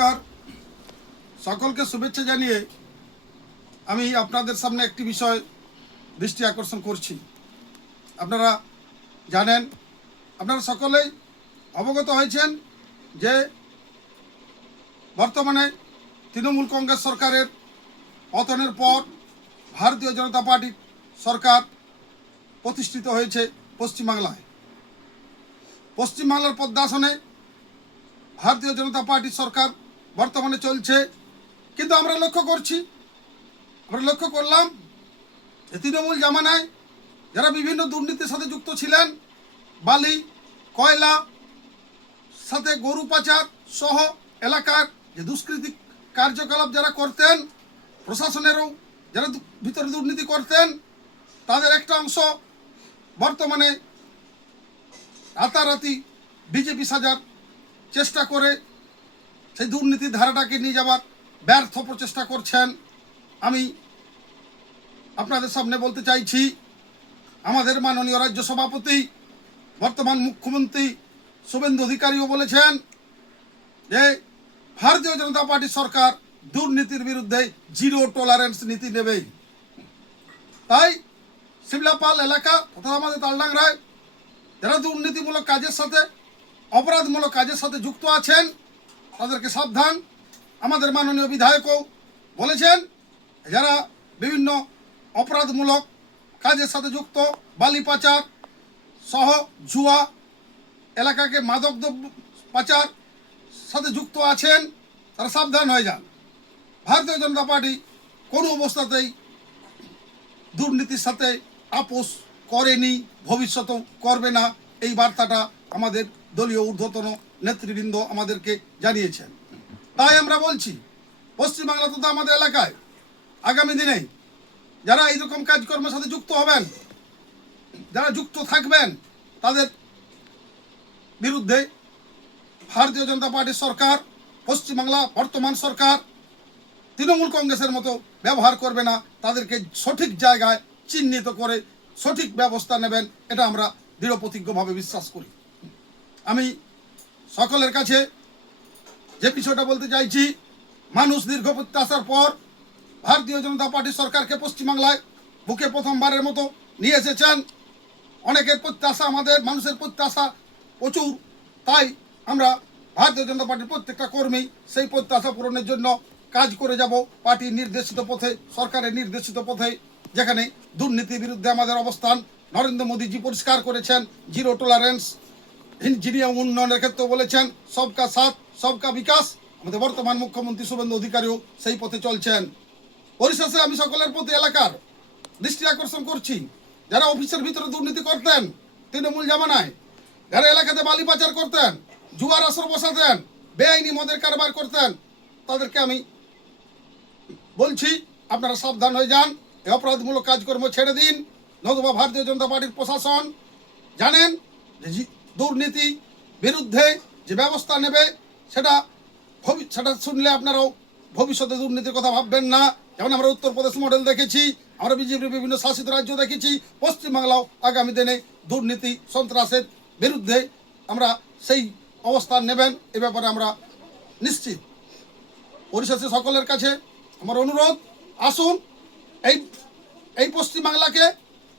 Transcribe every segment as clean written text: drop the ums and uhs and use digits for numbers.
নমস্কার, সকলকে শুভেচ্ছা জানিয়ে আমি আপনাদের সামনে একটি বিষয় দৃষ্টি আকর্ষণ করছি। আপনারা জানেন, আপনারা সকলেই অবগত হয়েছেন যে বর্তমানে তৃণমূল কংগ্রেস সরকারের পতনের পর ভারতীয় জনতা পার্টি সরকার প্রতিষ্ঠিত হয়েছে পশ্চিমবাংলায়। পশ্চিমবাংলার পদ্মাসনে ভারতীয় জনতা পার্টি সরকার বর্তমানে চলছে, কিন্তু আমরা লক্ষ্য করলাম যে তৃণমূল জামানায় যারা বিভিন্ন দুর্নীতির সাথে যুক্ত ছিলেন, বালি, কয়লা, সাথে গরু পাচার সহ এলাকার যে দুষ্কৃতি কার্যকলাপ যারা করতেন, প্রশাসনেরও যারা ভিতরে দুর্নীতি করতেন, তাদের একটা অংশ বর্তমানে রাতারাতি বিজেপি সাজার চেষ্টা করে সেই দুর্নীতির ধারাটাকে নিয়ে যাবার ব্যর্থ প্রচেষ্টা করছেন। আমি আপনাদের সামনে বলতে চাইছি, আমাদের মাননীয় রাজ্য সভাপতি বর্তমান মুখ্যমন্ত্রী শুভেন্দু অধিকারীও বলেছেন যে ভারতীয় জনতা পার্টি সরকার দুর্নীতির বিরুদ্ধে জিরো টলারেন্স নীতি নেবে। তাই শিমলাপাল এলাকা তথা আমাদের তালডাংরায় যারা দুর্নীতিমূলক কাজের সাথে, অপরাধমূলক কাজের সাথে যুক্ত আছেন, তাদেরকে সাবধান। আমাদের মাননীয় বিধায়কও বলেছেন, যারা বিভিন্ন অপরাধমূলক কাজের সাথে যুক্ত, বালি পাচার সহ জুয়া, এলাকাকে মাদক দ্রব্য পাচার সাথে যুক্ত আছেন, তারা সাবধান হয়ে যান। ভারতীয় জনতা পার্টি কোনো অবস্থাতেই দুর্নীতির সাথে আপোষ করেনি, ভবিষ্যতেও করবে না। এই বার্তাটা আমাদের দলীয় ঊর্ধ্বতন নেতৃবৃন্দ আমাদেরকে জানিয়েছেন। তাই আমরা বলছি, পশ্চিমবাংলা তথা আমাদের এলাকায় আগামী দিনে যারা এইরকম কাজকর্মের সাথে যুক্ত হবেন, যারা যুক্ত থাকবেন, তাদের বিরুদ্ধে ভারতীয় জনতা পার্টির সরকার, পশ্চিমবাংলা বর্তমান সরকার তৃণমূল কংগ্রেসের মতো ব্যবহার করবে না। তাদেরকে সঠিক জায়গায় চিহ্নিত করে সঠিক ব্যবস্থা নেবেন, এটা আমরা দৃঢ় প্রতিজ্ঞভাবে বিশ্বাস করি। আমি সকলের কাছে যে বিষয়টা বলতে চাইছি, মানুষ দীর্ঘ প্রত্যাশার পর ভারতীয় জনতা পার্টি সরকারকে পশ্চিমবাংলায় বুকে প্রথমবারের মতো নিয়ে এসেছেন। অনেকের প্রত্যাশা, আমাদের মানুষের প্রত্যাশা প্রচুর। তাই আমরা ভারতীয় জনতা পার্টির প্রত্যেকটা কর্মী সেই প্রত্যাশা পূরণের জন্য কাজ করে যাব পার্টির নির্দেশিত পথে, সরকারের নির্দেশিত পথে। যেখানে দুর্নীতির বিরুদ্ধে আমাদের অবস্থান নরেন্দ্র মোদীজি পরিষ্কার করেছেন, জিরো টলারেন্স। ইঞ্জিনিয়ারিং উন্নয়নের ক্ষেত্রে বলেছেন সবকা সাথ সবকা বিকাশ। আমাদের বর্তমান মুখ্যমন্ত্রী শুভেন্দু অধিকারীও সেই পথে চলছেন। পরিশেষে আমি সকলের প্রতি এলাকার দৃষ্টি আকর্ষণ করছি, যারা অফিসের ভিতরে দুর্নীতি করতেন তৃণমূল জামানায়, যারা এলাকাতে বালি পাচার করতেন, জুয়ার আসর বসাতেন, বেআইনি মদের কারবার করতেন, তাদেরকে আমি বলছি আপনারা সাবধান হয়ে যান। এই অপরাধমূলক কাজকর্ম ছেড়ে দিন, নতুবা ভারতীয় জনতা পার্টির প্রশাসন জানেন যে দুর্নীতি বিরুদ্ধে যে ব্যবস্থা নেবে, সেটা শুনলে আপনারাও ভবিষ্যতে দুর্নীতির কথা ভাববেন না। যেমন আমরা উত্তরপ্রদেশ মডেল দেখেছি, আমরা বিজেপির বিভিন্ন শাসিত রাজ্য দেখেছি, পশ্চিমবাংলাও আগামী দিনে দুর্নীতি সন্ত্রাসের বিরুদ্ধে আমরা সেই অবস্থান নেবেন, এ ব্যাপারে আমরা নিশ্চিত। পরিশেষে সকলের কাছে আমার অনুরোধ, আসুন এই পশ্চিমবাংলাকে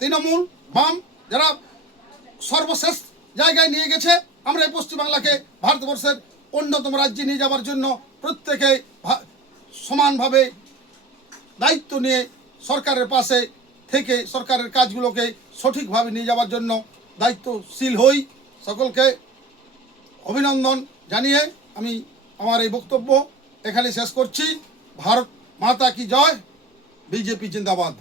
তৃণমূল বাম যারা সর্বশেষ জায়গায় নিয়ে গেছে, আমরা এই পশ্চিমবাংলাকে ভারতবর্ষের অন্যতম রাজ্যে নিয়ে যাওয়ার জন্য প্রত্যেকে সমানভাবে দায়িত্ব নিয়ে সরকারের পাশে থেকে সরকারের কাজগুলোকে সঠিকভাবে নিয়ে যাওয়ার জন্য দায়িত্বশীল হই। সকলকে অভিনন্দন জানিয়ে আমি আমার এই বক্তব্য এখানে শেষ করছি। ভারত মাতা কি জয়, বিজেপি জিন্দাবাদ।